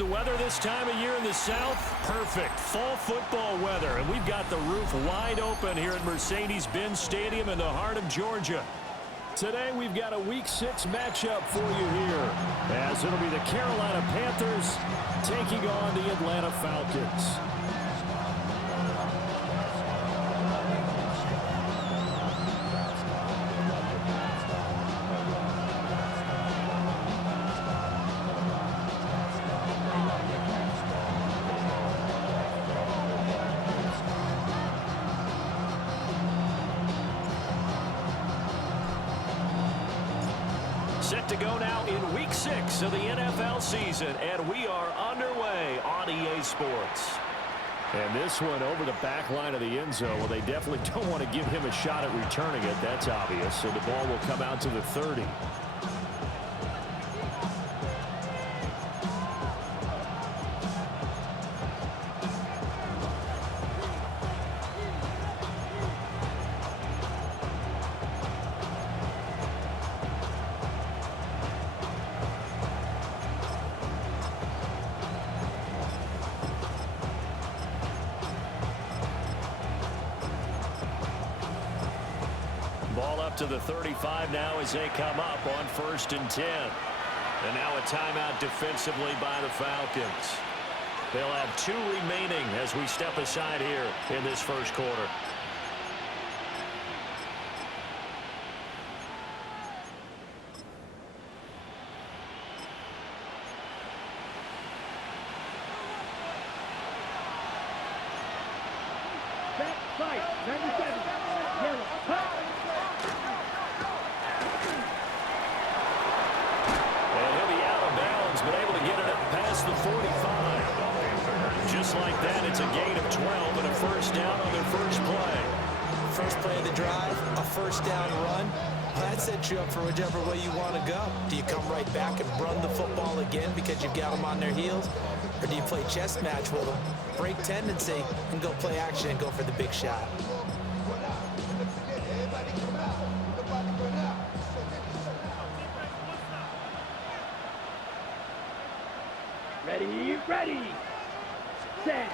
The weather this time of year in the South, perfect. Fall football weather, and we've got the roof wide open here at Mercedes-Benz Stadium in the heart of Georgia. Today we've got a Week 6 matchup for you here, as it'll be the Carolina Panthers taking on the Atlanta Falcons. Set to go now in Week 6 of the NFL season, and we are underway on EA Sports. And this one over the back line of the end zone. Well, they definitely don't want to give him a shot at returning it. That's obvious. So the ball will come out to the 30. Ball up to the 35 now as they come up on 1st and 10. And now a timeout defensively by the Falcons. They'll have 2 remaining as we step aside here in this first quarter. Back, fight, 97, yellow, cut. But able to get it up past the 45. Just like that, it's a gain of 12 and a first down on their first play. First play of the drive, a first down run. That sets you up for whichever way you want to go. Do you come right back and run the football again because you've got them on their heels? Or do you play chess match with them, break tendency, and go play action and go for the big shot? Ready, set.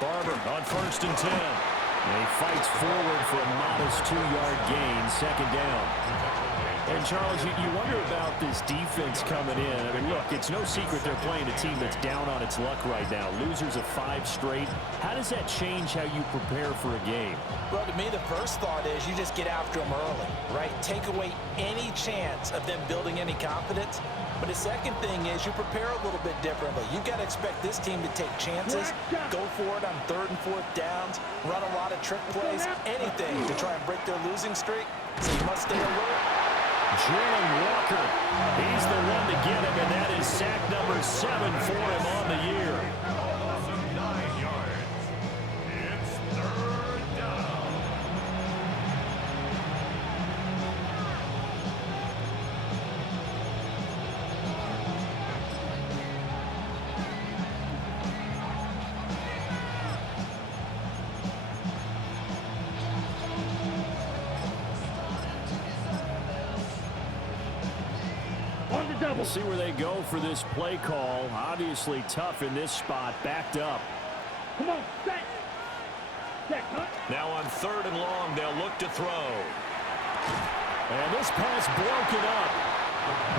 Barber on 1st and 10. And he fights forward for a modest 2-yard gain, second down. And, Charles, you wonder about this defense coming in. I mean, look, it's no secret they're playing a team that's down on its luck right now. Losers of 5 straight. How does that change how you prepare for a game? Well, to me, the first thought is you just get after them early, right? Take away any chance of them building any confidence. But the second thing is you prepare a little bit differently. You've got to expect this team to take chances, go for it on 3rd and 4th downs, run a lot of trick plays, anything to try and break their losing streak. So you must stay alert. Jalen Walker, he's the one to get him, and that is sack number 7 for him on the year. It's 3rd down. We'll see where they go for this play call. Obviously tough in this spot, backed up. Come on, set. Set, cut. Now on 3rd and long, they'll look to throw. And this pass broken up.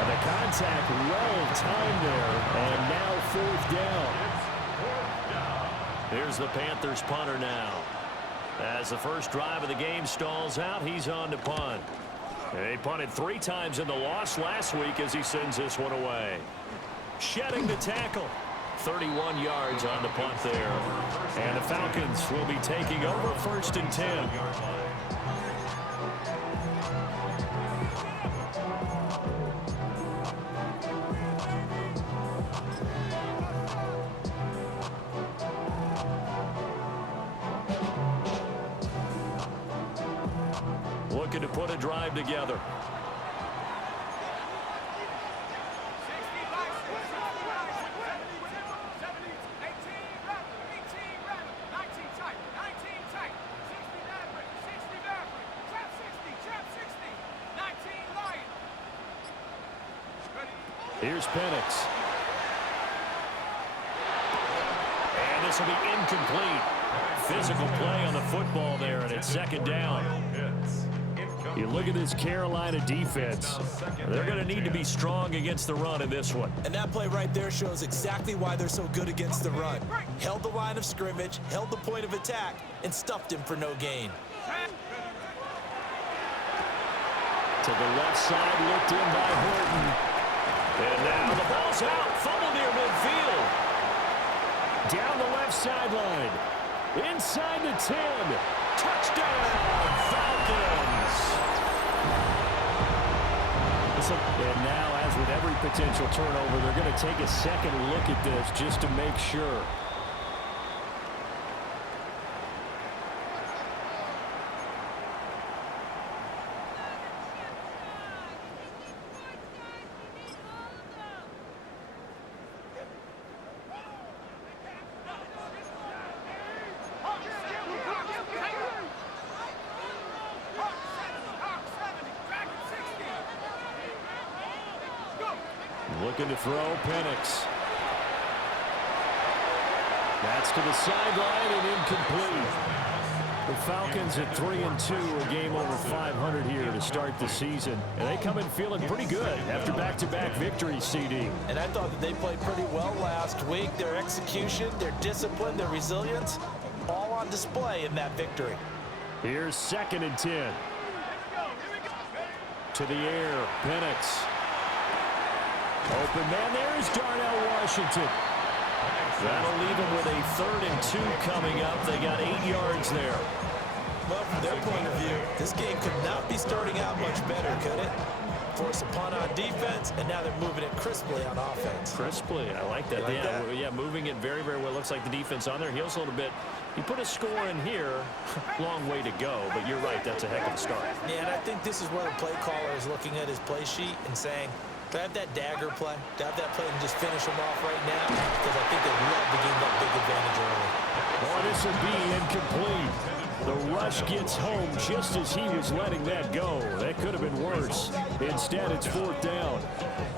And the contact well timed there. And now 4th down. Here's the Panthers punter now. As the first drive of the game stalls out, he's on to punt. He punted 3 times in the loss last week as he sends this one away. Shedding the tackle. 31 yards on the punt there. And the Falcons will be taking over 1st and 10. Looking to put a drive together. Here's Penix. this will be incomplete. Physical play on the football there, and it's second down. You look at this Carolina defense. They're going to need to be strong against the run in this one. And that play right there shows exactly why they're so good against the run. Held the line of scrimmage, held the point of attack, and stuffed him for no gain. To the left side, looked in by Horton. And now the ball's out. Fumble near midfield. Down the left sideline. Inside the 10. Touchdown, Falcons. And now, as with every potential turnover, they're going to take a second look at this just to make sure. Looking to throw, Penix. That's to the sideline and incomplete. The Falcons at 3-2, a game over 500 here to start the season. And they come in feeling pretty good after back-to-back victories, CD. And I thought that they played pretty well last week. Their execution, their discipline, their resilience, all on display in that victory. Here's 2nd and 10. To the air, Penix. Open man, there's Darnell Washington. That'll leave them with a 3rd and 2 coming up. They got 8 yards there. Well, from their point of view, this game could not be starting out much better, could it? Force a punt on defense, and now they're moving it crisply on offense. Crisply, I like that. Yeah, moving it very, very well. Looks like the defense on their heels a little bit. You put a score in here, long way to go, but you're right, that's a heck of a start. Yeah, and I think this is where the play caller is looking at his play sheet and saying, do I have that dagger play? Do I have that play and just finish them off right now? Because I think they'd love to gain that big advantage early. Oh, this will be incomplete. The rush gets home just as he was letting that go. That could have been worse. Instead, it's 4th down.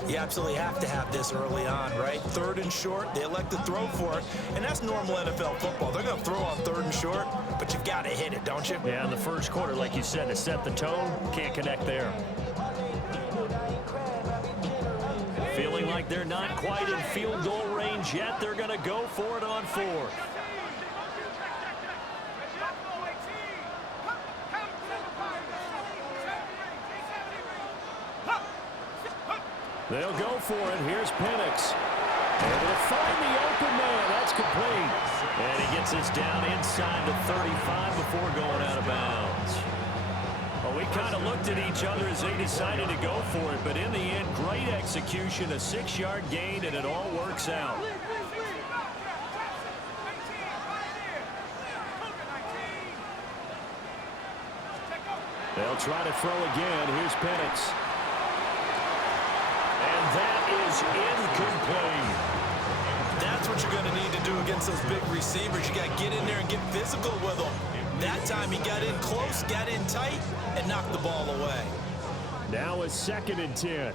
You absolutely have to have this early on, right? 3rd and short, they elect to throw for it, and that's normal NFL football. They're going to throw on 3rd and short, but you've got to hit it, don't you? Yeah, in the first quarter, like you said, to set the tone, can't connect there. Feeling like they're not quite in field goal range yet. They're going to go for it on 4th. They'll go for it. Here's Penix. Able to find the open man. That's complete. And he gets this down inside the 35 before going out of bounds. Well, we kind of looked at each other as they decided to go for it, but in the end, great execution, a 6-yard gain, and it all works out. They'll try to throw again. Here's Penix. And that is incomplete. That's what you're going to need to do against those big receivers. You got to get in there and get physical with them. That time he got in close, got in tight, and knocked the ball away. Now it's 2nd and 10. And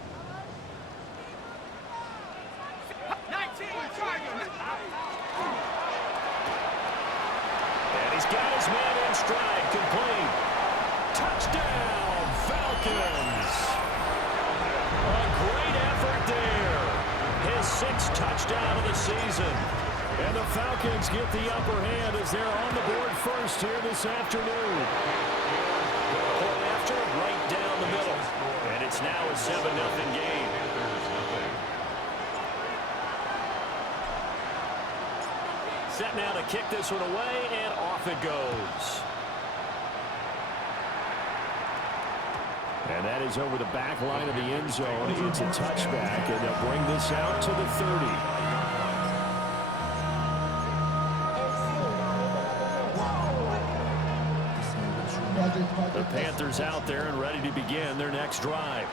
he's got his man in stride, complete. Touchdown, Falcons. A great effort there. His 6th touchdown of the season. And the Falcons get the upper hand as they're on the board first here this afternoon. Point after, right down the middle. And it's now a 7-0 game. Set now to kick this one away, and off it goes. And that is over the back line of the end zone. It's a touchback, and they'll bring this out to the 30. The Panthers out there and ready to begin their next drive.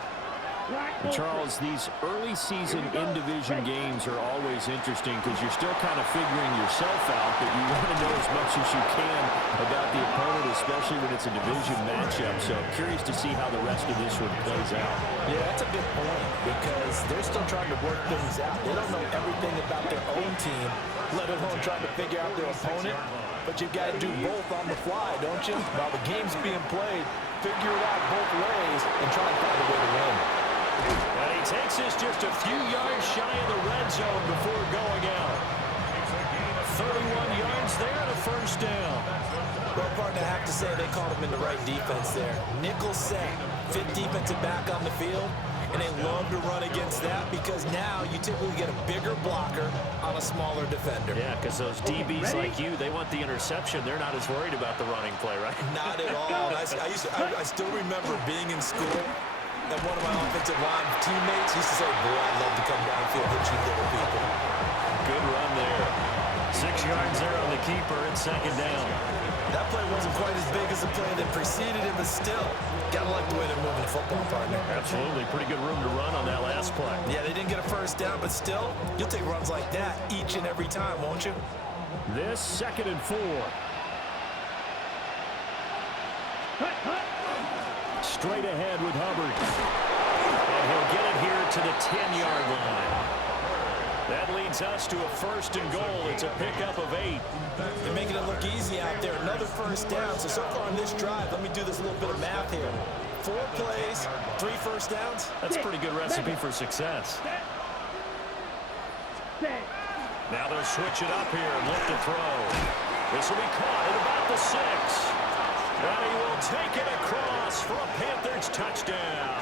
And Charles, these early season in-division games are always interesting because you're still kind of figuring yourself out, but you want to know as much as you can about the opponent, especially when it's a division matchup. So I'm curious to see how the rest of this one plays out. Yeah, that's a good point because they're still trying to work things out. They don't know everything about their own team let alone trying to figure out their opponent. But you've got to do both on the fly, don't you? While the game's being played, figure it out both ways and try and find a way to win. And he takes this just a few yards shy of the red zone before going out. 31 yards there and a first down. Well, partner, I have to say they called him in the right defense there. Nickel set, fifth defensive back on the field, and they love to run against that because now you typically get a bigger blocker on a smaller defender. Yeah, because those DBs like you, they want the interception. They're not as worried about the running play, right? Not at all. I still remember being in school, and one of my offensive line teammates used to say, boy, I'd love to come downfield and hit you little people. Good run there. 6 yards there on the keeper and second down. That play wasn't quite as big as the play that preceded it, but still, gotta like the way they're moving the football, partner. Absolutely. Pretty good room to run on that last play. Yeah, they didn't get a first down, but still, you'll take runs like that each and every time, won't you? This 2nd and 4. Straight ahead with Hubbard. And he'll get it here to the 10-yard line. That leads us to a 1st and goal. It's a pickup of 8. They're making it look easy out there. Another first down. So far on this drive, let me do this little bit of math here. 4 plays, 3 first downs. That's a pretty good recipe for success. Now they'll switch it up here and look to throw. This will be caught at about the 6. And he will take it across for a Panthers touchdown.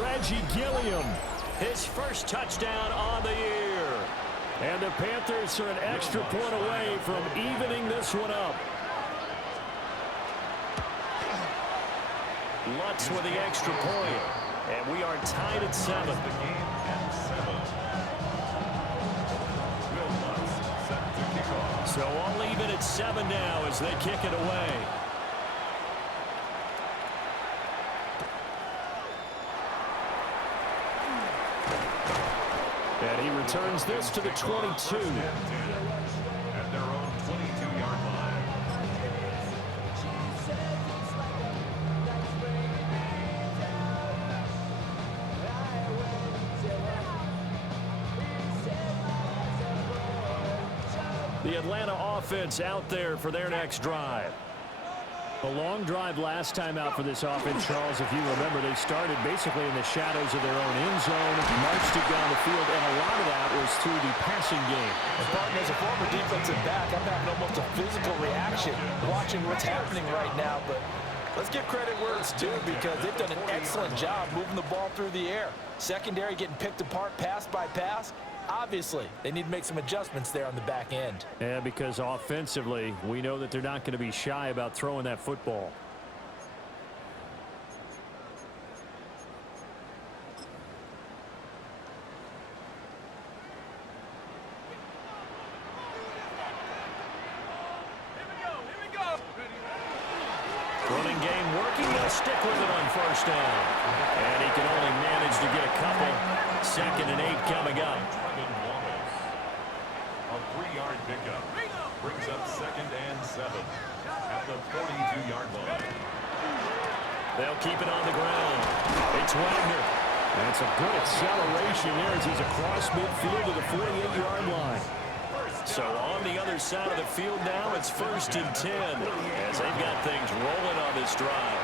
Reggie Gilliam, his first touchdown on the year. And the Panthers are an extra point away from evening this one up. Lutz with the extra point. And we are tied at 7. So all even at 7 now as they kick it away. And he returns this to the 22. At their own 22-yard line. The Atlanta offense out there for their next drive. A long drive last time out for this offense, Charles. If you remember, they started basically in the shadows of their own end zone, marched it down the field, and a lot of that was through the passing game. As a former defensive back, I'm having almost a physical reaction watching what's happening right now. But let's give credit where it's due because they've done an excellent job moving the ball through the air. Secondary getting picked apart pass by pass. Obviously, they need to make some adjustments there on the back end. Yeah, because offensively, we know that they're not going to be shy about throwing that football. Running game working. They'll stick with it on first down. And he can only manage to get a couple. 2nd and 8 coming up. A 3-yard pickup brings up 2nd and 7 at the 42-yard line. They'll keep it on the ground. It's Wagner. That's a good acceleration there as he's across midfield to the 48-yard line. So on the other side of the field now, it's 1st and 10 as they've got things rolling on this drive.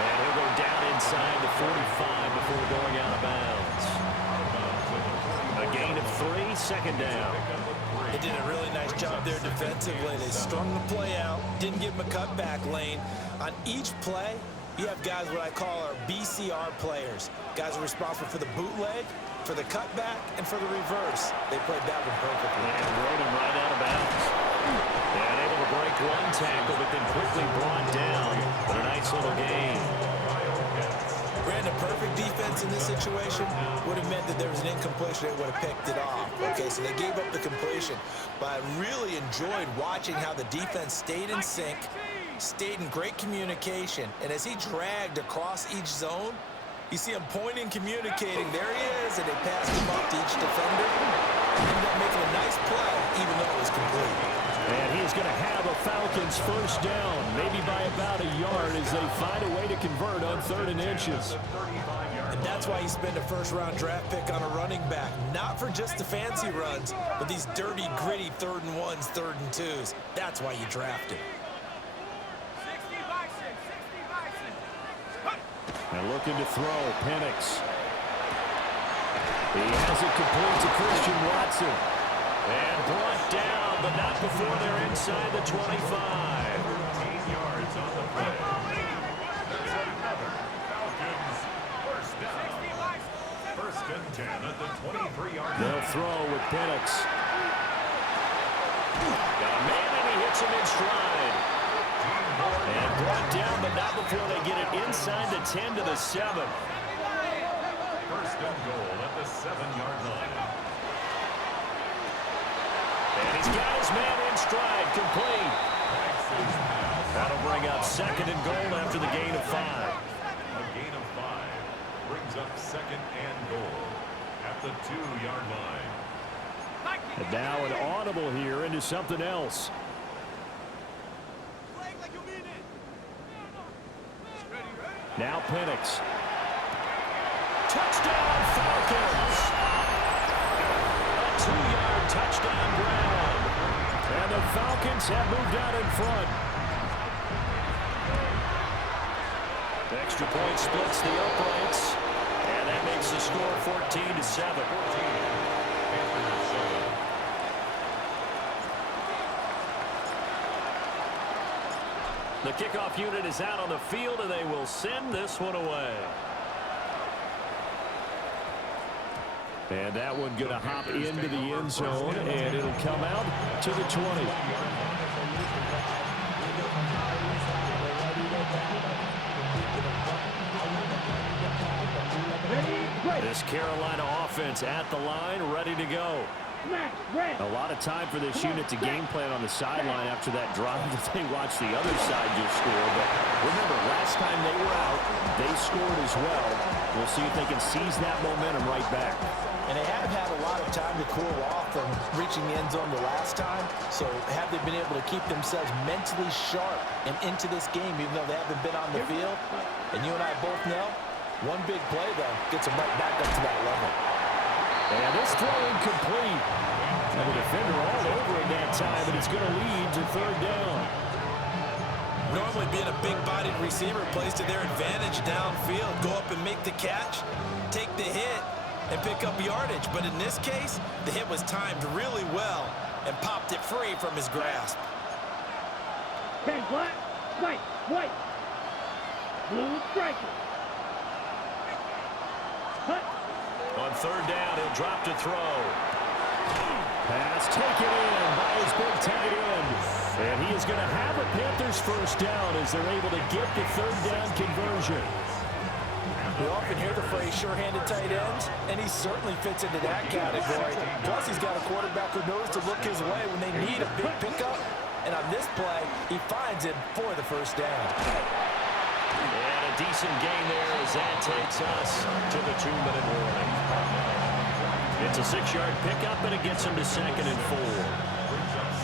And he'll go down inside the 45 before going out of bounds. A gain of 3, 2nd down. They did a really nice job there defensively. They strung the play out, didn't give them a cutback lane. On each play, you have guys what I call our BCR players. Guys are responsible for the bootleg, for the cutback, and for the reverse. They played that one perfectly. And rode him right out of bounds. And able to break one tackle, but then quickly brought down. But a nice little gain. Brandon, perfect defense in this situation would have meant that there was an incompletion. They would have picked it off. Okay, so they gave up the completion. But I really enjoyed watching how the defense stayed in sync, stayed in great communication. And as he dragged across each zone, you see him pointing, communicating. There he is, and they passed him off to each defender. Ended up making a nice play, even though it was complete. And he's going to have a Falcons first down, maybe by about a yard as they find a way to convert on 3rd and inches. And That's why you spend a first-round draft pick on a running back. Not for just the fancy runs, but these dirty, gritty 3rd and 1s, 3rd and 2s. That's why you draft him. And looking to throw, Penix. He has it complete to Christian Watson. And brought down, but not before they're inside the 25. 13 yards on the play. That's another Falcons first down. First and 10 at the 23-yard line. They'll throw with Penix. Got a man, and he hits him in stride. And brought down, but not before they get it inside the 10 to the 7. First and goal at the 7-yard line. And he's got his man in stride, complete. That'll bring up 2nd and goal after the gain of 5. A gain of 5 brings up 2nd and goal at the 2-yard line. And now an audible here into something else. Now Penix. Touchdown Falcons. A 2-yard touchdown Brown. And the Falcons have moved out in front. The extra point splits the uprights. And that makes the score 14-7. The kickoff unit is out on the field, and they will send this one away. And that one going to hop into the end zone, and it'll come out to the 20. This Carolina offense at the line, ready to go. A lot of time for this unit to game plan on the sideline after that drive that they watched the other side just score. But remember, last time they were out, they scored as well. We'll see if they can seize that momentum right back. And they have had a lot of time to cool off from reaching the end zone the last time. So have they been able to keep themselves mentally sharp and into this game, even though they haven't been on the field? And you and I both know, one big play, though, gets them right back up to that level. And this throw incomplete. And the defender all over it that time, but it's going to lead to 3rd down. Normally being a big-bodied receiver plays to their advantage downfield. Go up and make the catch, take the hit, and pick up yardage. But in this case, the hit was timed really well and popped it free from his grasp. 10 black, white, blue striker. Hut. On 3rd down, he'll drop to throw. Pass taken in by his big tight end. And he is going to have a Panthers first down as they're able to get the 3rd down conversion. We often hear the phrase sure-handed tight ends, and he certainly fits into that category. Plus, he's got a quarterback who knows to look his way when they need a big pickup. And on this play, he finds it for the first down. And a decent gain there as that takes us to the 2-minute warning. It's a 6-yard pickup, and it gets him to 2nd and 4.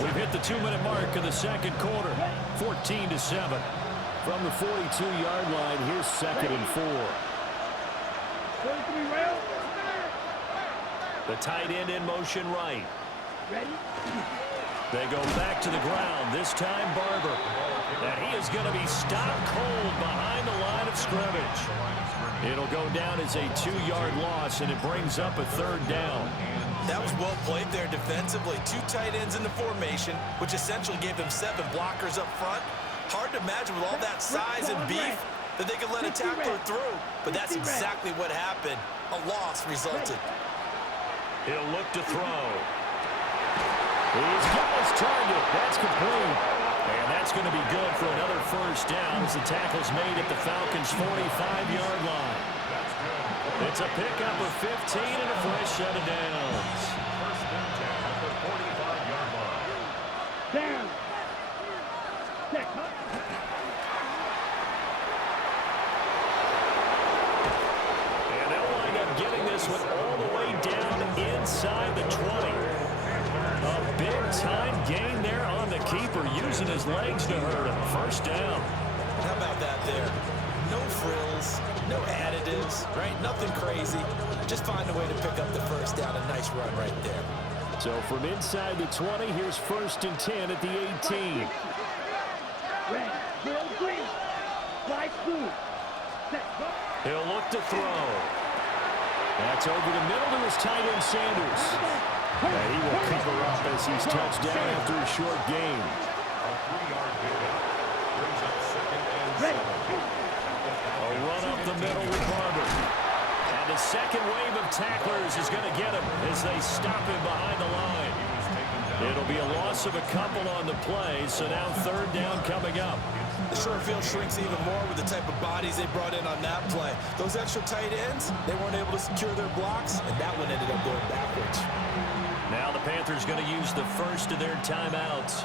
We've hit the 2-minute mark of the 2nd quarter, 14-7. From the 42-yard line, here's 2nd and 4. The tight end in motion right. Ready? They go back to the ground, this time Barber. And he is going to be stopped cold behind the line of scrimmage. It'll go down as a 2-yard loss, and it brings up a 3rd down. That was well played there defensively. 2 tight ends in the formation, which essentially gave them 7 blockers up front. Hard to imagine with all that size and beef that they could let a tackler through. But that's exactly what happened. A loss resulted. He'll look to throw. He's got his target. That's complete. And that's going to be good for another first down as the tackle's made at the Falcons' 45-yard line. It's a pickup of 15 and a fresh set of downs. First and 10 at the 45-yard line. Down. Check. And they'll wind up getting this one all the way down inside the 20. A big-time gain there on the keeper, using his legs to hurt him. First down. How about that there? No frills, no additives, right? Nothing crazy. Just find a way to pick up the first down. A nice run right there. So from inside the 20, here's 1st and 10 at the 18. Red, blue, green. Fly blue. Set, go. He'll look to throw. That's over the middle to his tight end, Sanders. And he will cover up as he's touched down after a short gain. A 3-yard pickup brings up 2nd and 7. A run up the middle with Barber. And the second wave of tacklers is going to get him as they stop him behind the line. It'll be a loss of a couple on the play, so now 3rd down coming up. The short field shrinks even more with the type of bodies they brought in on that play. Those extra tight ends, they weren't able to secure their blocks, and that one ended up going backwards. Now the Panthers going to use the first of their timeouts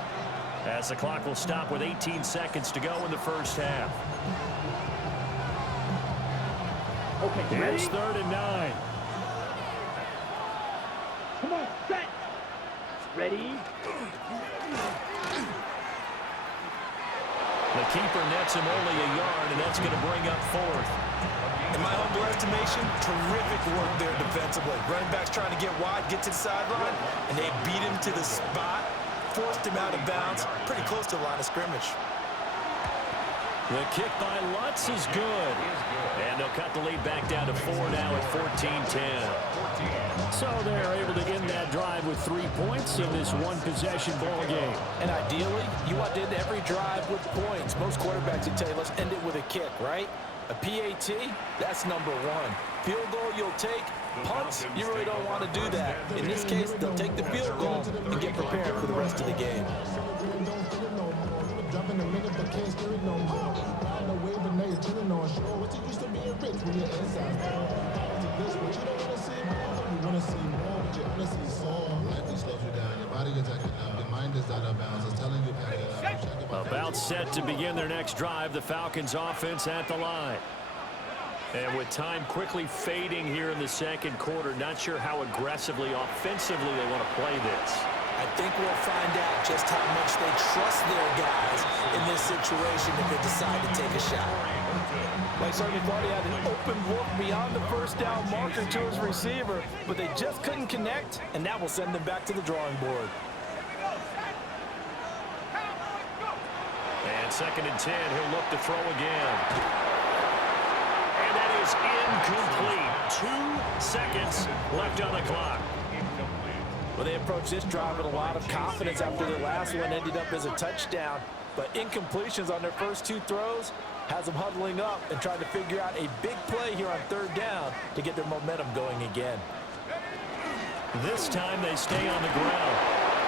as the clock will stop with 18 seconds to go in the first half. Okay, ready? Here's 3rd and 9. Come on, set. Ready? The keeper nets him only a yard, and that's going to bring up 4th. In my humble estimation, terrific work there defensively. Running back's trying to get wide, get to the sideline, and they beat him to the spot, forced him out of bounds, pretty close to the line of scrimmage. The kick by Lutz is good. And they'll cut the lead back down to 4 now at 14-10. So they're able to end that drive with 3 points in this one-possession ball game. And ideally, you want to end every drive with points. Most quarterbacks would tell you, let's end it with a kick, right? A PAT, that's number 1. Field goal you'll take. Punts, you really don't want to do that. In this case, they'll take the field goal and get prepared for the rest of the game. About set to begin their next drive, the Falcons offense at the line. And with time quickly fading here in the second quarter, not sure how aggressively, offensively they want to play this. I think we'll find out just how much they trust their guys in this situation if they decide to take a shot. Like certainly thought he had an open look beyond the first down marker to his receiver, but they just couldn't connect, and that will send them back to the drawing board. And 2nd and 10, he'll look to throw again. And that is incomplete. 2 seconds left on the clock. Well, they approached this drive with a lot of confidence after their last one ended up as a touchdown. But incompletions on their first 2 throws has them huddling up and trying to figure out a big play here on 3rd down to get their momentum going again. This time they stay on the ground.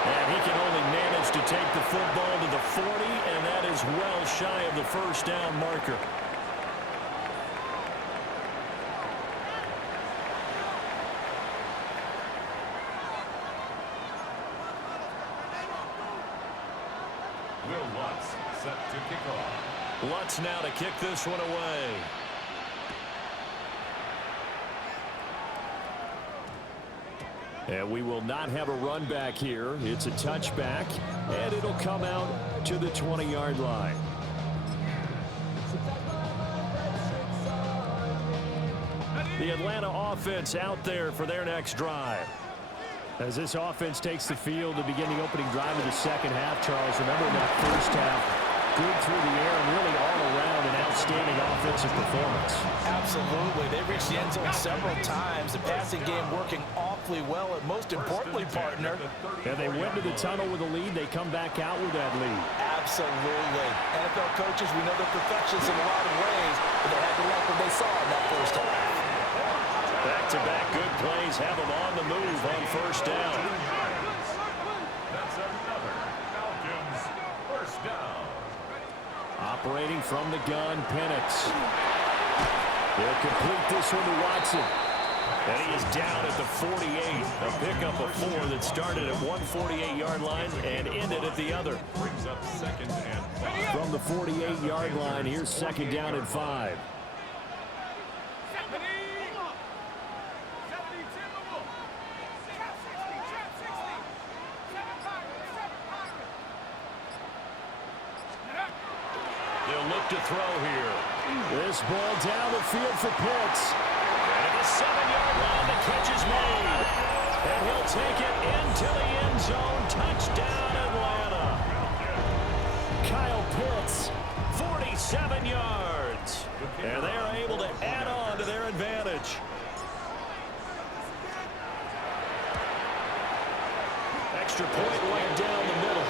And he can only manage to take the football to the 40, and that is well shy of the first down marker. Will Lutz set to kick off. Lutz now to kick this one away. And we will not have a run back here. It's a touchback, and it'll come out to the 20-yard line. The Atlanta offense out there for their next drive. As this offense takes the field to begin the opening drive of the second half, Charles, remember that first half, good through the air and really all around an outstanding offensive performance. Absolutely. They reached the end zone several times. The passing game working awfully well, and most importantly, partner. And they went to the tunnel with a lead. They come back out with that lead. Absolutely. NFL coaches, we know they're perfectionists in a lot of ways, but they had to like what they saw in that first half. Back-to-back good plays have them on the move on first down. That's another Falcons first down. Operating from the gun, Penix. They'll complete this one to Watson. And he is down at the 48. A pickup of 4 that started at 148-yard line and ended at the other. Brings up 2nd and 5. From the 48-yard line, here's 2nd down and 5. They'll look to throw here. This ball down the field for Pitts. And at the 7-yard line, the catch is made. And he'll take it into the end zone. Touchdown, Atlanta. Kyle Pitts, 47 yards. And they are able to add on to their advantage. Extra point right down the middle.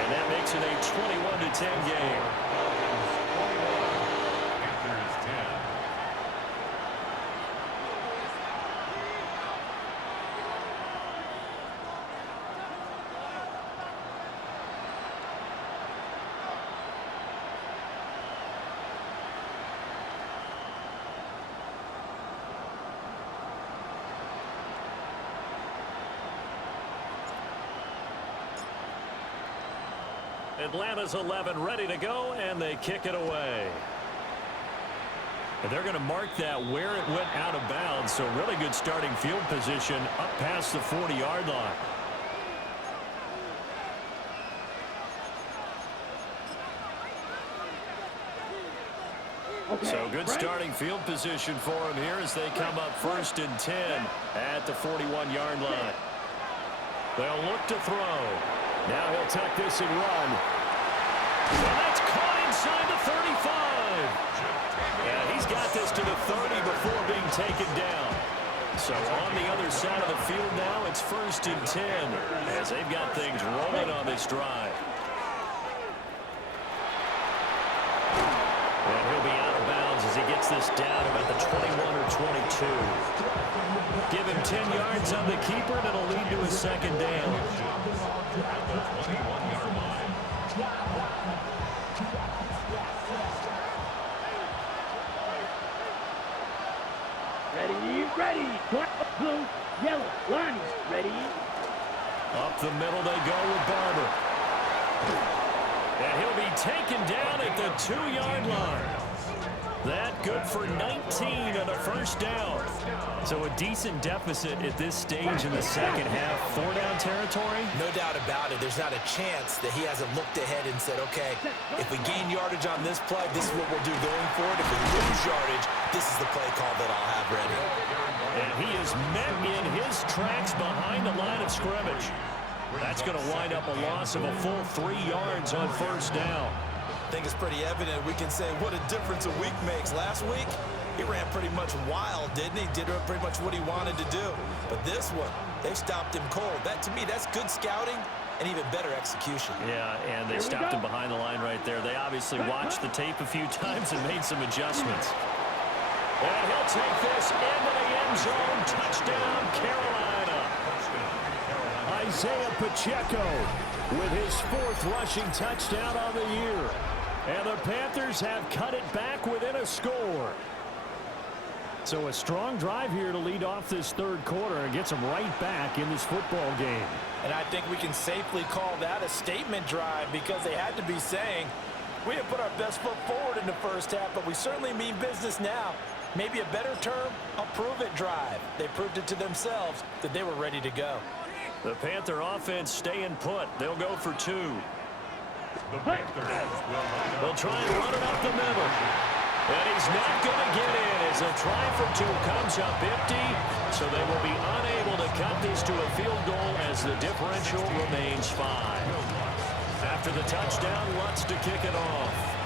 And that makes it a 21-10 game. Panthers 10. Atlanta's 11 ready to go, and they kick it away. And they're going to mark that where it went out of bounds, so really good starting field position up past the 40-yard line. So good starting field position for him here as they come up 1st and 10 at the 41-yard line. They'll look to throw. Now he'll tuck this and run. And that's caught inside the 35. Yeah, he's got this to the 30 before being taken down. So on the other side of the field now, it's 1st and 10 as they've got things rolling on this drive. And he'll be out of bounds as he gets this down about the 21 or 22. Give him 10 yards on the keeper, and it'll lead to a 2nd down. At the 21-yard line. Ready. Blue, yellow, line. Ready. Up the middle they go with Barber. And he'll be taken down at the 2-yard line. That good for 19 and a 1st down. So a decent deficit at this stage in the 2nd half. 4-down territory? No doubt about it. There's not a chance that he hasn't looked ahead and said, okay, if we gain yardage on this play, this is what we'll do going forward. If we lose yardage, this is the play call that I'll have ready. And he is met in his tracks behind the line of scrimmage. That's going to wind up a loss of a full 3 yards on 1st down. I think it's pretty evident. We can say what a difference a week makes. Last week, he ran pretty much wild, didn't he? Did pretty much what he wanted to do. But this one, they stopped him cold. That, to me, that's good scouting and even better execution. Yeah, and they stopped him behind the line right there. They obviously watched the tape a few times and made some adjustments. And he'll take this into the end zone. Touchdown, Carolina. Isaiah Pacheco with his 4th rushing touchdown on the year. And the Panthers have cut it back within a score. So a strong drive here to lead off this 3rd quarter and gets them right back in this football game. And I think we can safely call that a statement drive because they had to be saying, we have put our best foot forward in the 1st half, but we certainly mean business now. Maybe a better term, a prove-it drive. They proved it to themselves that they were ready to go. The Panther offense staying put. They'll go for 2. The Panthers They'll try and run it up the middle. And he's not going to get in as a try for 2 comes up empty. So they will be unable to cut this to a field goal as the differential remains 5. After the touchdown, Lutz to kick it off.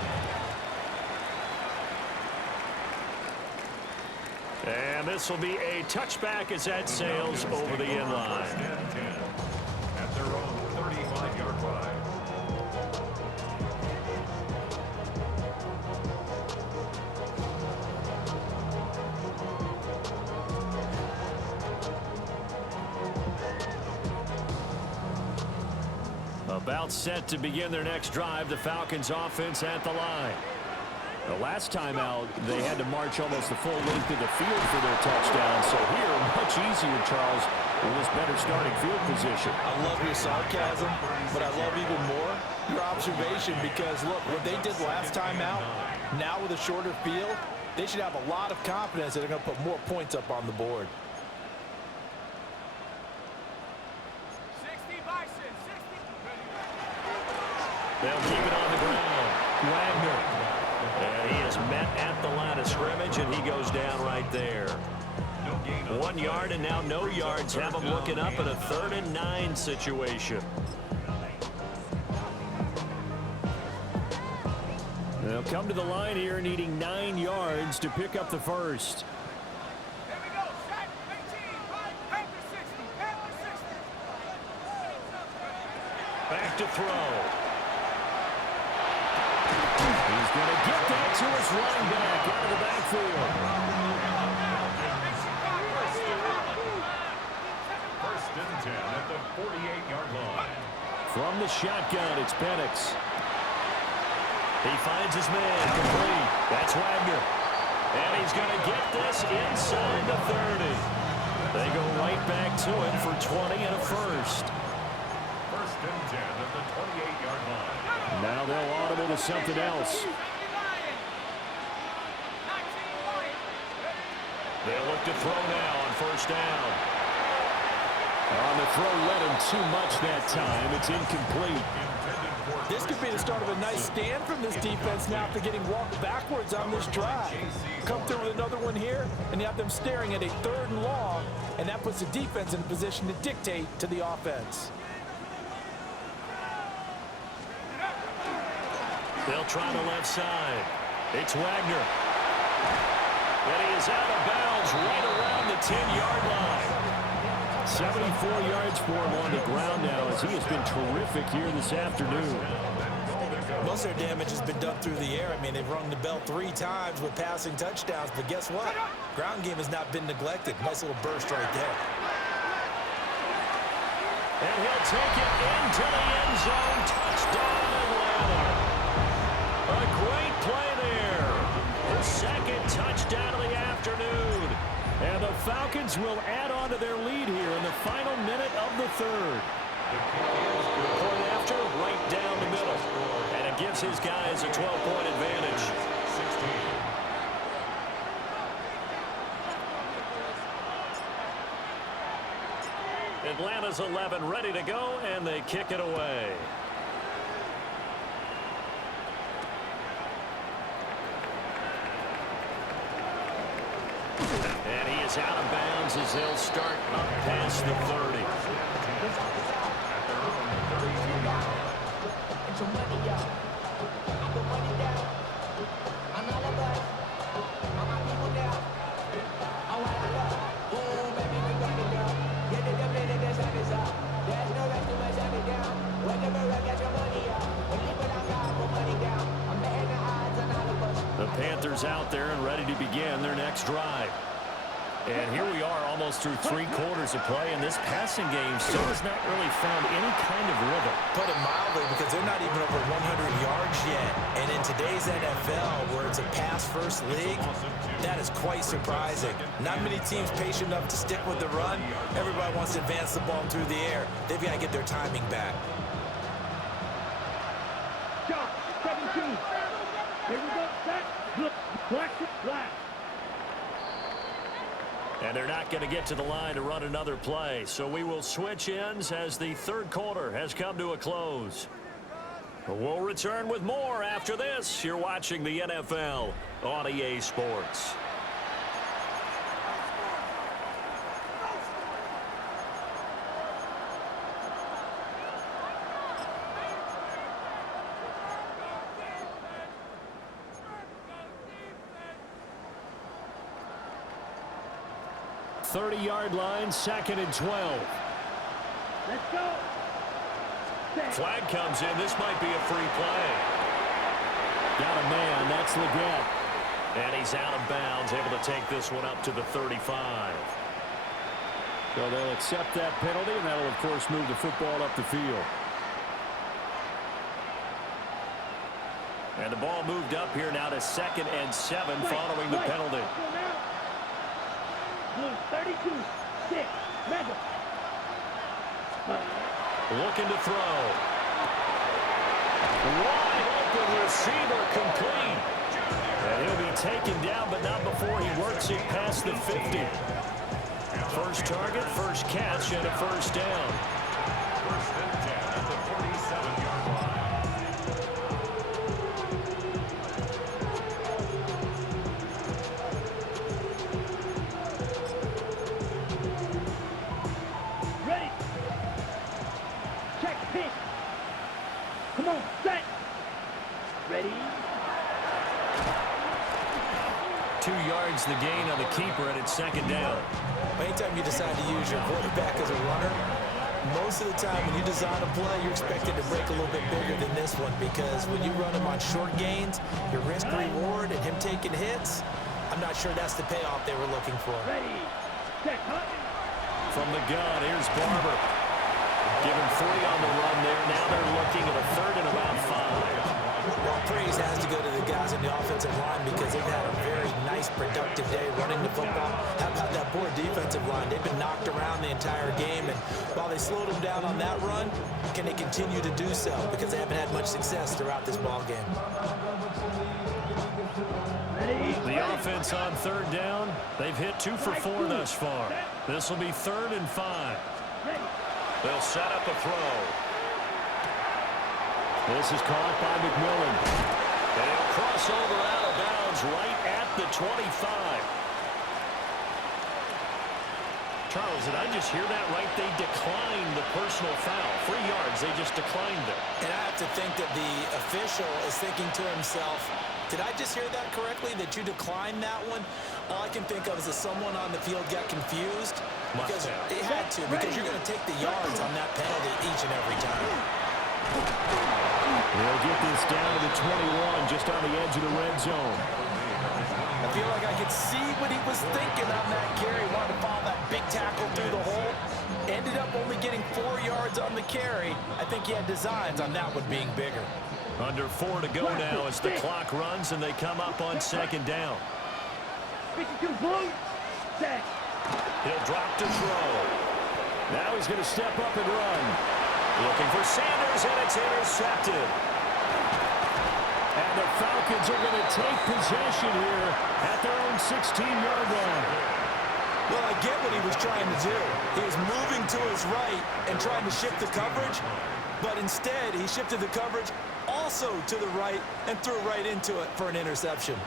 And this will be a touchback as that sails over the end line. at their own 35-yard line. About set to begin their next drive, the Falcons offense at the line. The last time out, they had to march almost the full length of the field for their touchdown. So here, much easier, Charles, with this better starting field position. I love your sarcasm, but I love even more your observation because, look, what they did last time out, now with a shorter field, they should have a lot of confidence that they're going to put more points up on the board. They'll keep it on the ground. Wagner And he is met at the line of scrimmage, and he goes down right there. 1 yard, and now no yards. Have him looking up at a 3rd and 9 situation. They'll come to the line here needing 9 yards to pick up the first. Back to throw. He's going to get that to his running back out of the backfield. First and 10 at the 48-yard line. From the shotgun, it's Penix. He finds his man complete. That's Wagner. And he's going to get this inside the 30. They go right back to it for 20 and a first. First and 10 at the 28-yard line. Now they'll audible to something else. They'll look to throw now on first down. On the throw, led him too much that time. It's incomplete. This could be the start of a nice stand from this defense now after getting walked backwards on this drive. Come through with another one here, and you have them staring at a 3rd and long, and that puts the defense in a position to dictate to the offense. They'll try the left side. It's Wagner. And he is out of bounds right around the 10-yard line. 74 yards for him on the ground now as he has been terrific here this afternoon. Most of their damage has been done through the air. I mean, they've rung the bell 3 times with passing touchdowns, but guess what? Ground game has not been neglected. Nice little burst right there. And he'll take it into the end zone. Touchdown, Atlanta. A great play there. The 2nd touchdown of the afternoon. And the Falcons will add on to their lead here in the final minute of the 3rd. Point after, right down the middle. And it gives his guys a 12-point advantage. 16. Atlanta's 11 ready to go, and they kick it away. And he is out of bounds as they'll start up past the 30. The Panthers out there and ready to begin their next drive. And here we are almost through 3 quarters of play, and this passing game still has not really found any kind of rhythm. Put it mildly, because they're not even over 100 yards yet. And in today's NFL, where it's a pass-first league, that is quite surprising. Not many teams patient enough to stick with the run. Everybody wants to advance the ball through the air. They've got to get their timing back. Shot, 17. Here we go, set, look, black. And they're not going to get to the line to run another play. So we will switch ends as the 3rd quarter has come to a close. We'll return with more after this. You're watching the NFL on EA Sports. Thirty-yard line, 2nd and 12. Let's go. Flag comes in. This might be a free play. Got a man. That's Leggett. And he's out of bounds, able to take this one up to the 35. So they'll accept that penalty, and that'll, of course, move the football up the field. And the ball moved up here now to 2nd and 7 following the penalty. Blue 32, 6, Madden. Looking to throw. Wide open receiver complete. And he'll be taken down, but not before he works it past the 50. First target, first catch, and a first down. First and 10 at the 47-yard line. go, set. Ready? 2 yards the gain on the keeper, and it's second down. Anytime you decide to use your quarterback as a runner, most of the time when you design a play, you're expected to break a little bit bigger than this one, because when you run him on short gains, your risk-reward and him taking hits, I'm not sure that's the payoff they were looking for. Ready, set, hut. From the gun, here's Barber. Given 3 on the run there. Now they're looking at a 3rd and about 5. Well, praise has to go to the guys in the offensive line because they've had a very nice, productive day running the football. How about that poor defensive line? They've been knocked around the entire game, and while they slowed them down on that run, can they continue to do so? Because they haven't had much success throughout this ball game. The offense on 3rd down. They've hit 2 for 4 thus far. This will be 3rd and 5. They'll set up a throw. This is caught by McMillan. And he'll cross over out of bounds right at the 25. Charles, did I just hear that right? They declined the personal foul. 3 yards, they just declined it. And I have to think that the official is thinking to himself, did I just hear that correctly, that you declined that one? All I can think of is that someone on the field got confused. Because it had to, because you're going to take the yards on that penalty each and every time. They'll get this down to the 21, just on the edge of the red zone. I feel like I could see what he was thinking on that carry. Wanted to follow that big tackle through the hole. Ended up only getting 4 yards on the carry. I think he had designs on that one being bigger. Under 4 to go now as the clock runs and they come up on 2nd down. 52 blue, set. He'll drop to throw. Now he's going to step up and run. Looking for Sanders, and it's intercepted. And the Falcons are going to take possession here at their own 16-yard line. Well, I get what he was trying to do. He was moving to his right and trying to shift the coverage, but instead he shifted the coverage also to the right and threw right into it for an interception.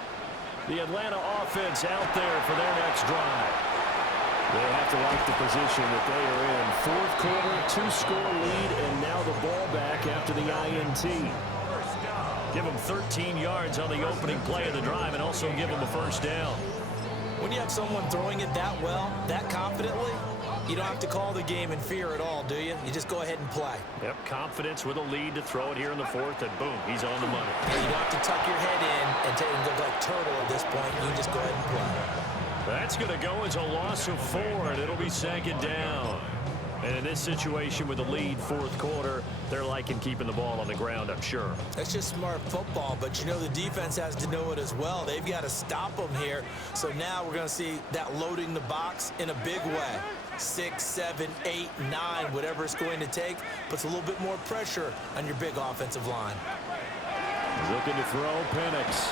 The Atlanta offense out there for their next drive. They have to like the position that they are in. 4th quarter, 2-score lead, and now the ball back after the INT. Give them 13 yards on the opening play of the drive and also give them a 1st down. When you have someone throwing it that well, that confidently, you don't have to call the game in fear at all, do you? You just go ahead and play. Yep, confidence with a lead to throw it here in the 4th, and boom, he's on the money. And you don't have to tuck your head in and take and go like turtle at this point. You just go ahead and play. That's going to go as a loss of 4, and it'll be 2nd down. And in this situation with the lead 4th quarter, they're liking keeping the ball on the ground, I'm sure. That's just smart football, but you know the defense has to know it as well. They've got to stop them here. So now we're going to see that loading the box in a big way. 6, 7, 8, 9, whatever it's going to take, puts a little bit more pressure on your big offensive line. Looking to throw, Penix.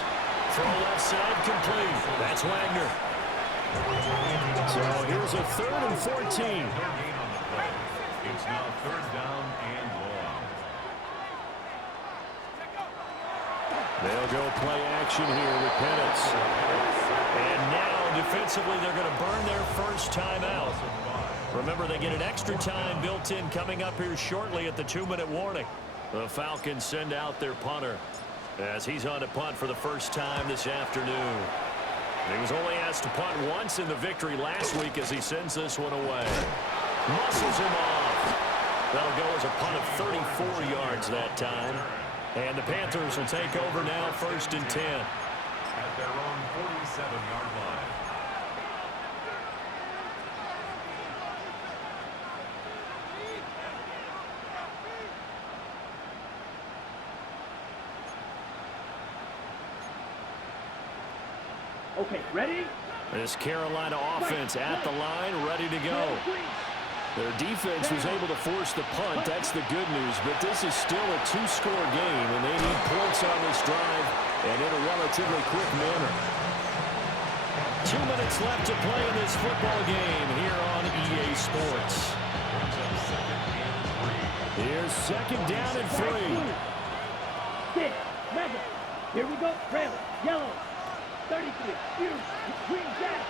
Throw left side, complete. That's Wagner. So here's a 3rd and 14. It's now 3rd down and long. They'll go play action here with Penix. And now defensively they're going to burn their 1st timeout. Remember, they get an extra time built in coming up here shortly at the 2-minute warning. The Falcons send out their punter as he's on to punt for the 1st time this afternoon. He was only asked to punt once in the victory last week as he sends this one away. Muscles him off. That'll go as a punt of 34 yards that time. And the Panthers will take over now, 1st and 10. At their own 47-yard line. Okay, ready? This Carolina offense at the line, ready to go. Their defense was able to force the punt. That's the good news. But this is still a 2-score game, and they need points on this drive and in a relatively quick manner. 2 minutes left to play in this football game here on EA Sports. Here's 2nd down and 3. 6, mega. Here we go. Red, yellow. 33, huge, green, jack.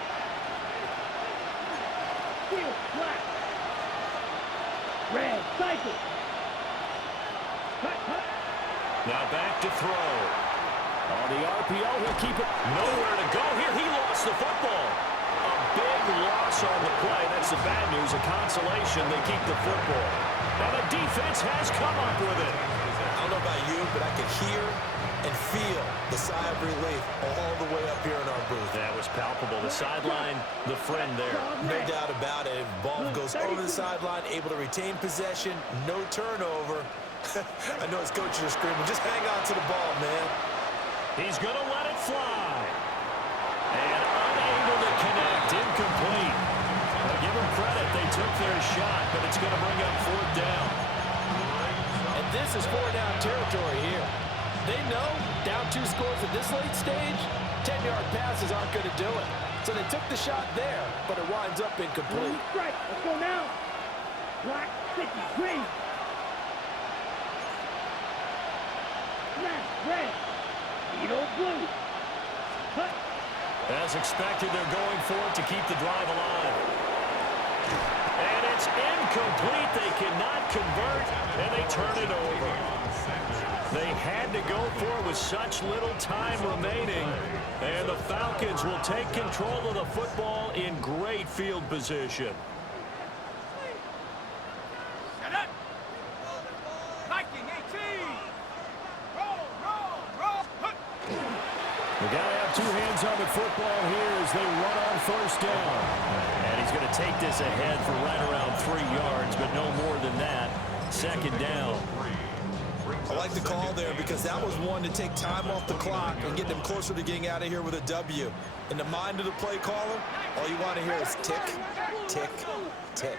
Steel, black. Red, cycle. Cut, cut. Now back to throw. On the RPO, he'll keep it. Nowhere to go here. He lost the football. A big loss on the play. That's the bad news. A consolation. They keep the football. Now the defense has come up with it. I don't know about you, but I could hear and feel the sigh of relief all the way up here in our booth. That was palpable. The sideline, the friend there. No doubt about it. Ball goes over the sideline, able to retain possession, no turnover. I know his coaches are screaming, just hang on to the ball, man. He's going to let it fly. And unable to connect. Incomplete. But give them credit. They took their shot, but it's going to bring up 4th down. And this is 4-down territory here. They know down 2 scores at this late stage, 10-yard passes aren't going to do it. So they took the shot there, but it winds up incomplete. Right, let's go now. Black, 50, green. Black, red. Yellow, blue. Cut. As expected, they're going for it to keep the drive alive. And it's incomplete. They cannot convert, and they turn it over. They had to go for it with such little time remaining. And the Falcons will take control of the football in great field position. We got to have 2 hands on the football here as they run on 1st down. And he's going to take this ahead for right around 3 yards, but no more than that. 2nd down. I like the call there because that was one to take time off the clock and get them closer to getting out of here with a W. In the mind of the play caller, all you want to hear is tick, tick, tick.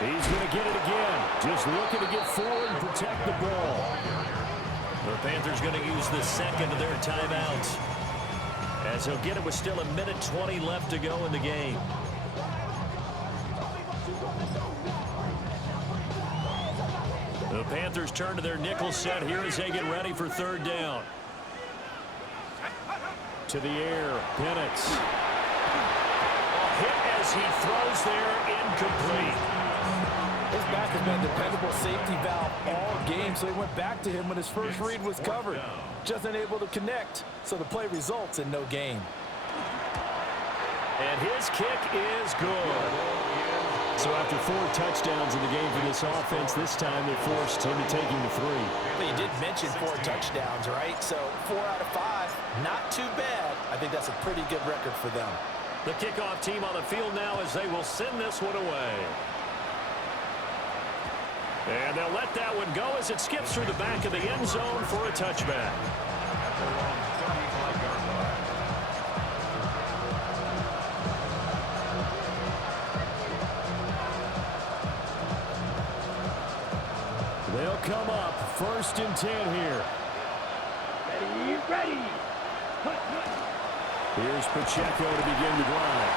He's going to get it again. Just looking to get forward and protect the ball. The Panthers going to use the 2nd of their timeouts. As he'll get it with still 1:20 left to go in the game. The Panthers turn to their nickel set here as they get ready for 3rd down. To the air, Bennett. A hit as he throws there, incomplete. His back has been a dependable safety valve all game, so he went back to him when his first read was covered. Just unable to connect, so the play results in no gain. And his kick is good. So after 4 touchdowns in the game for this offense, this time they forced him to taking the 3. But you did mention 4 touchdowns, right? So 4 out of 5, not too bad. I think that's a pretty good record for them. The kickoff team on the field now as they will send this one away. And they'll let that one go as it skips through the back of the end zone for a touchback. They'll come up 1st and 10 here. Ready, ready. Cut, cut. Here's Pacheco to begin the drive.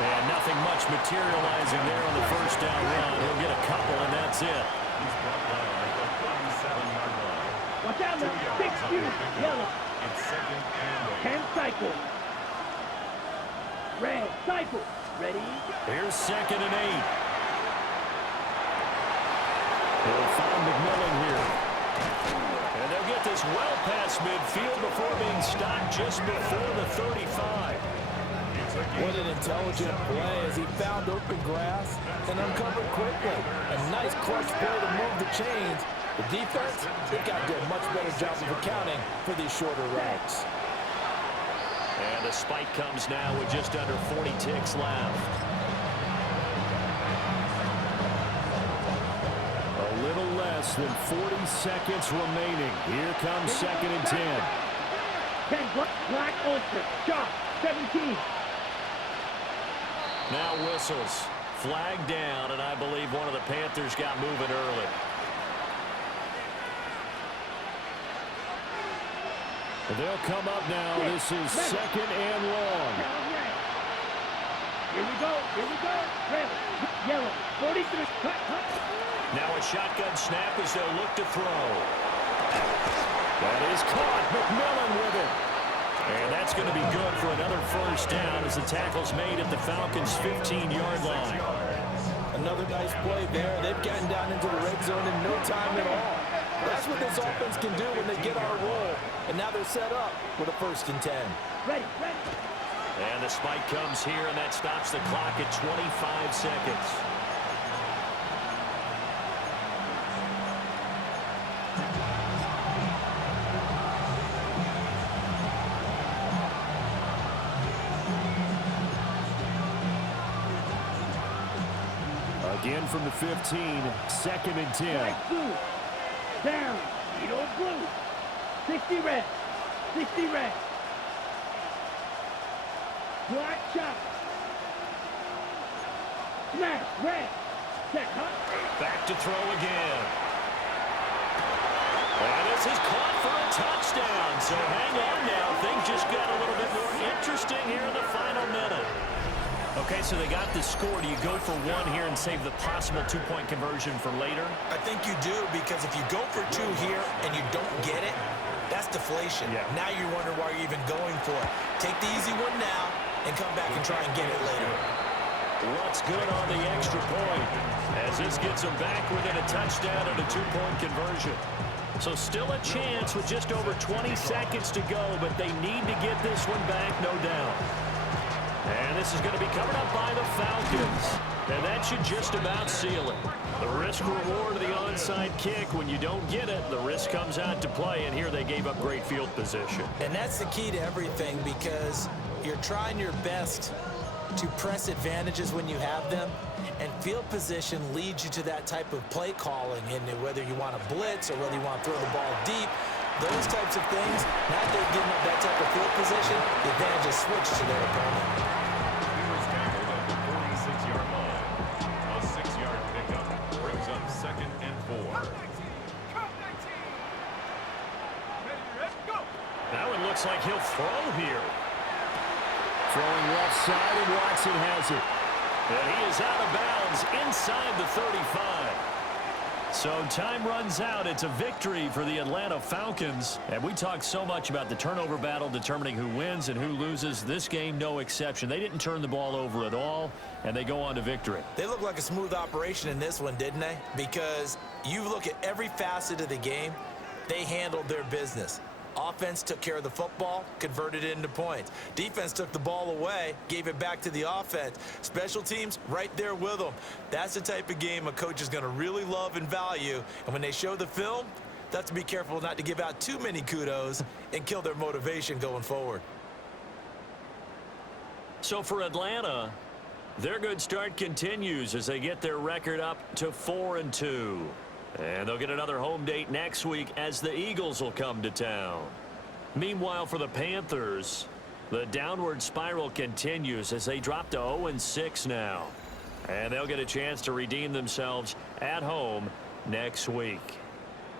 And nothing much materializing there on the 1st down run. He'll get a couple, and that's it. He's brought down at the 37-yard line. Watch out, man. 6 you. Yellow. It's 2nd and 8. 10 cycle. Red, cycle. Ready. Here's 2nd and 8. They'll find McMillan here. And they'll get this well past midfield before being stopped just before the 35. What an intelligent play as he found open grass and uncovered quickly. A nice clutch play to move the chains. The defense, they've got to do a much better job of accounting for these shorter routes. And the spike comes now with just under 40 ticks left. A little less than 40 seconds remaining. Here comes 2nd and 10. 10 black ulster. Shot. 17. Now whistles. Flag down, and I believe one of the Panthers got moving early. They'll come up now. This is 2nd and long. Here we go. Here we go. Red. Yellow. 43. Cut, cut. Now a shotgun snap as they'll look to throw. That is caught. McMillan with it. And that's going to be good for another 1st down as the tackle's made at the Falcons' 15-yard line. Another nice play there. They've gotten down into the red zone in no time at all. That's what this offense can do when they get on a roll. And now they're set up with a 1st and 10. Ready, ready. And the spike comes here, and that stops the clock at 25 seconds. Again from the 15, 2nd and 10. Right blue. Down. Edo blue. 60 red. 60 red. Black shot. Smash. Red. Check. Hot. Back to throw again. And this is caught for a touchdown. So hang on now. Things just got a little bit more interesting here in the final minute. Okay, so they got the score. Do you go for one here and save the possible 2-point conversion for later? I think you do, because if you go for 2 here and you don't get it, that's deflation. Yeah. Now you're wondering why you're even going for it. Take the easy one now and come back and try and get it later. What's good on the extra point as this gets them back within a touchdown and a 2-point conversion. So still a chance with just over 20 seconds to go, but they need to get this one back, no doubt. And this is going to be covered up by the Falcons. And that should just about seal it. The risk-reward of the onside kick, when you don't get it, the risk comes out to play, and here they gave up great field position. And that's the key to everything, because you're trying your best to press advantages when you have them, and field position leads you to that type of play calling, and whether you want to blitz or whether you want to throw the ball deep, those types of things, now that they've given up that type of field position, the advantage is switched to their opponent. He was tackled at the 46-yard line. A 6-yard pickup brings up 2nd and 4. That one looks like he'll throw here. Throwing left side, and Watson has it. And he is out of bounds inside the 35. So time runs out. It's a victory for the Atlanta Falcons. And we talked so much about the turnover battle determining who wins and who loses. This game, no exception. They didn't turn the ball over at all, and they go on to victory. They look like a smooth operation in this one, didn't they? Because you look at every facet of the game, they handled their business. Offense took care of the football, converted it into points. Defense took the ball away, gave it back to the offense. Special teams, right there with them. That's the type of game a coach is going to really love and value. And when they show the film, they have to be careful not to give out too many kudos and kill their motivation going forward. So for Atlanta, their good start continues as they get their record up to 4-2. And they'll get another home date next week as the Eagles will come to town. Meanwhile, for the Panthers, the downward spiral continues as they drop to 0-6 now. And they'll get a chance to redeem themselves at home next week.